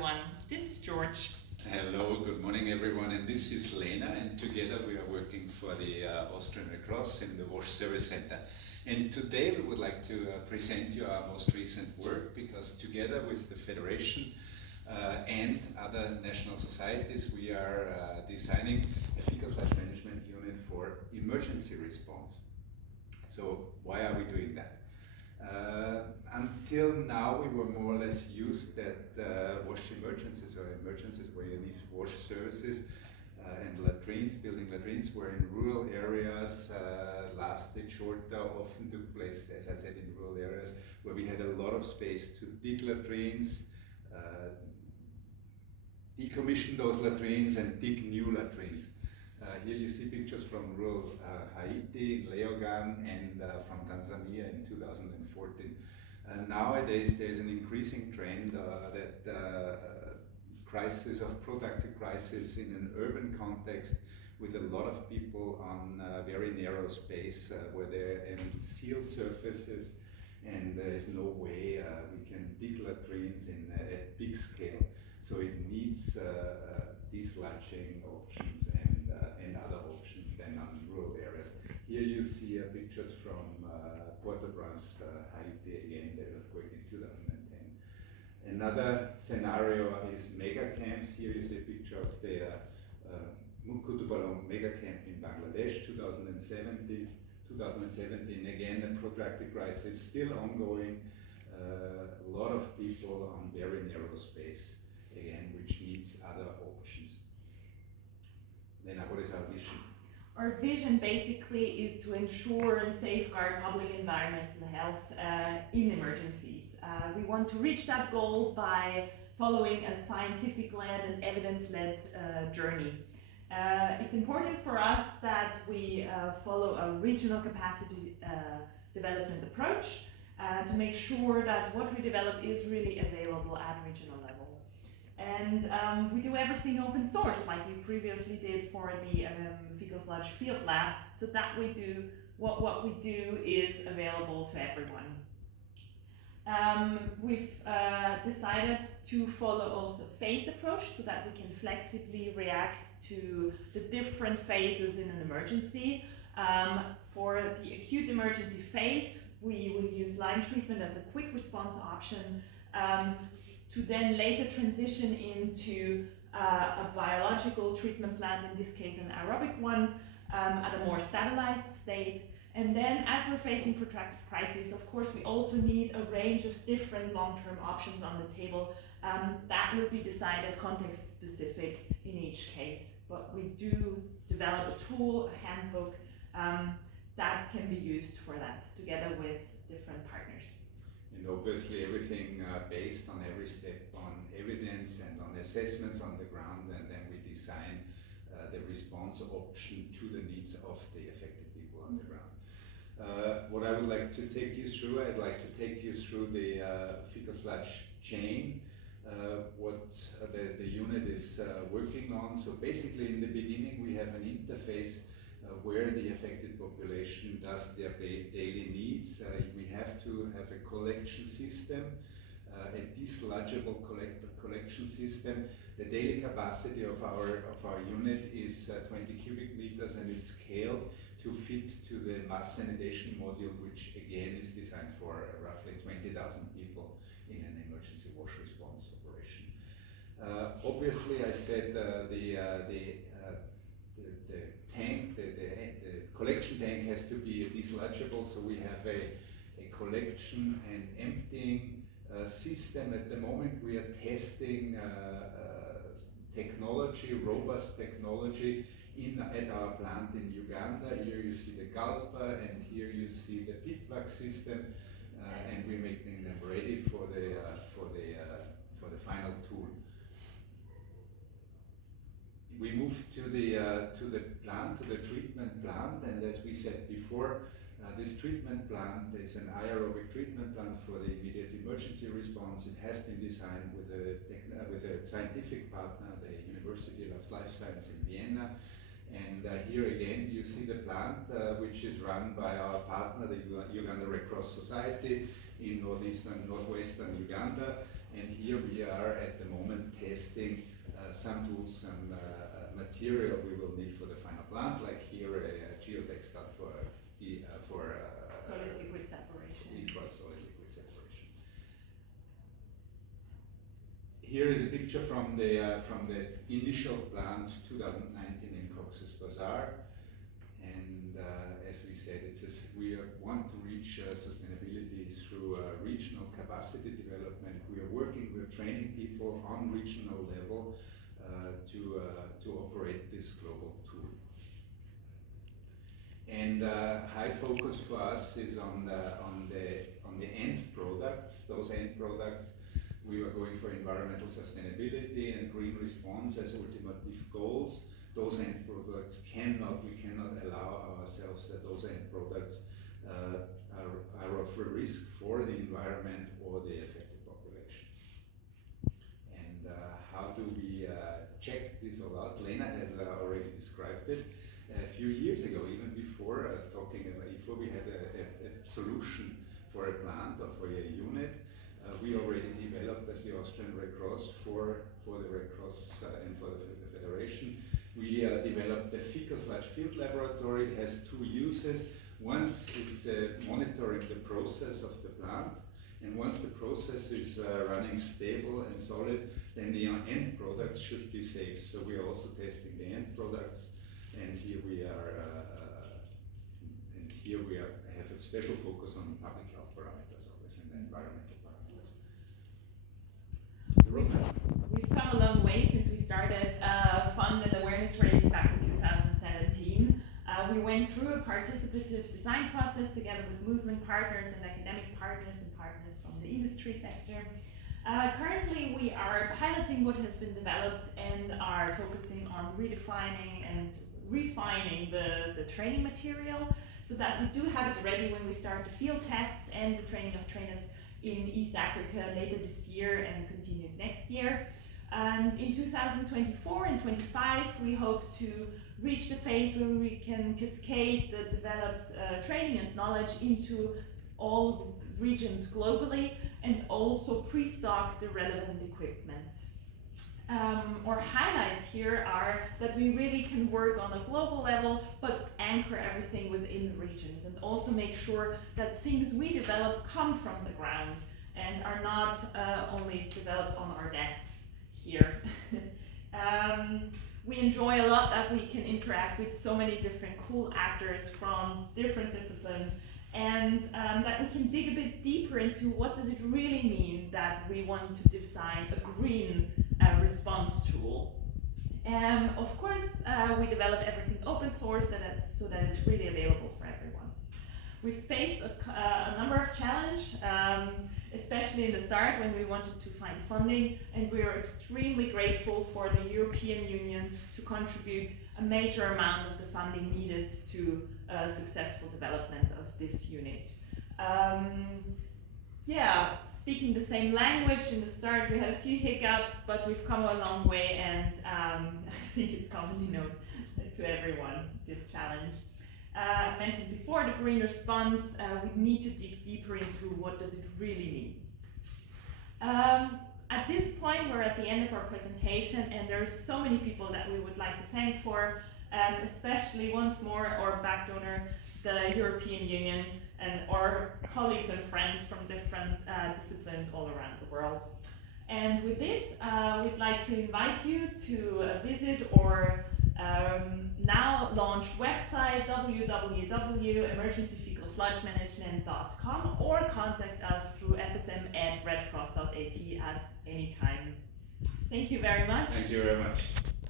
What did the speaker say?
everyone. This is George. Hello, good morning everyone, and this is Lena, and together we are working for the Austrian Red Cross in the Wash Service Center. And today we would like to present you our most recent work, because together with the Federation and other national societies we are designing a Faecal management unit for emergency response. So why are we doing that? Until now we were more or less used at wash emergencies, or emergencies where you need wash services and latrines, building latrines were in rural areas, lasted shorter, often took place, as I said, in rural areas where we had a lot of space to dig latrines, decommission those latrines and dig new latrines. Here you see pictures from rural Haiti, Leogan, and from Tanzania in 2014. Nowadays there's an increasing trend that crisis of productive crisis in an urban context with a lot of people on very narrow space where they're in sealed surfaces, and there is no way we can dig latrines at big scale. So it needs desludging options and other options than on rural areas. Here you see pictures from Port-au-Prince, Haiti, again, the earthquake in 2010. Another scenario is mega camps. Here you see a picture of the Mukutubalong mega camp in Bangladesh, 2017. Again, a protracted crisis, still ongoing. A lot of people on very narrow space, again, which needs other options. Lena, what is our vision? Our vision basically is to ensure and safeguard public environmental health in emergencies. We want to reach that goal by following a scientific-led and evidence-led journey. It's important for us that we follow a regional capacity development approach to make sure that what we develop is really available at regional level. And we do everything open source, like we previously did for the Faecal Sludge Field Lab, so that we do what we do is available to everyone. We've decided to follow also a phased approach so that we can flexibly react to the different phases in an emergency. For the acute emergency phase, we will use line treatment as a quick response option, to then later transition into a biological treatment plant, in this case an aerobic one, at a more stabilized state. And then as we're facing protracted crises, of course, we also need a range of different long-term options on the table. That will be decided context specific in each case. But we do develop a tool, a handbook, that can be used for that, together with different partners. And obviously everything based on every step on evidence and on assessments on the ground, and then we design the response option to the needs of the affected people on the ground. What I would like to take you through, I'd like to take you through the Faecal Sludge chain, what the unit is working on. So basically in the beginning we have an interface where the affected population does their daily needs. We have to have a collection system, a desludgeable collection system. The daily capacity of our unit is 20 cubic meters, and it's scaled to fit to the mass sanitation module, which again is designed for roughly 20,000 people in an emergency wash response operation. Obviously, I said the tank, the collection tank has to be desludgeable, so we have a collection and emptying system. At the moment we are testing technology, robust technology at our plant in Uganda. Here you see the Gulper, and here you see the pitvac system, and we're making them ready for the final tool. We moved to the plant, to the treatment plant, and as we said before, this treatment plant is an aerobic treatment plant for the immediate emergency response. It has been designed with a scientific partner, the University of Life Science in Vienna. And here again you see the plant, which is run by our partner, the Uganda Red Cross Society in northwestern Uganda. And here we are at the moment testing some tools, some material we will need for the final plant, like here a geotech stuff for solid liquid separation. For solid liquid separation. Here is a picture from the initial plant 2019 in Cox's Bazar, and as we said, we want to reach sustainability through regional capacity development. We are training people on regional level to operate this global tool. And high focus for us is on the end products. Those end products, we are going for environmental sustainability and green response as ultimate goals. Those end products we cannot allow ourselves that those end products are of a risk for the environment or the affected population. And how do we check this all out? Lena has already described it. A few years ago, even before before we had a solution for a plant or for a unit, we already developed as the Austrian Red Cross for the Red Cross and for the Federation. We developed the Faecal Sludge Field Laboratory. It has two uses. Once it's monitoring the process of the plant, and once the process is running stable and solid, then the end products should be safe. So we are also testing the end products, and here we have a special focus on public health parameters always and the environmental parameters. We've come a long way since we started fund and awareness raising back in 2017. We went through a participative design process together with movement partners and academic partners and partners from the industry sector. Currently we are piloting what has been developed and are focusing on redefining and refining the training material so that we do have it ready when we start the field tests and the training of trainers in East Africa later this year and continue next year. And in 2024 and 25 we hope to reach the phase where we can cascade the developed training and knowledge into all regions globally and also pre-stock the relevant equipment. Our highlights here are that we really can work on a global level but anchor everything within the regions and also make sure that things we develop come from the ground and are not only developed on our desks here. We enjoy a lot that we can interact with so many different cool actors from different disciplines, and that we can dig a bit deeper into what does it really mean that we want to design a green response tool. Of course, we develop everything open source so that it's freely available for everyone. We faced a number of challenges, especially in the start when we wanted to find funding, and we are extremely grateful for the European Union to contribute a major amount of the funding needed to successful development of this unit. Yeah, speaking the same language in the start, we had a few hiccups, but we've come a long way, and I think it's commonly known to everyone, this challenge. I mentioned before the green response, we need to dig deeper into what does it really mean. At this point, we're at the end of our presentation, and there are so many people that we would like to thank for, especially once more our back donor, the European Union, and our colleagues and friends from different disciplines all around the world. And with this, we'd like to invite you to visit our now launched website, www.emergencyfecalsludgemanagement.com, or contact us through fsm@redcross.at at any time. Thank you very much. Thank you very much.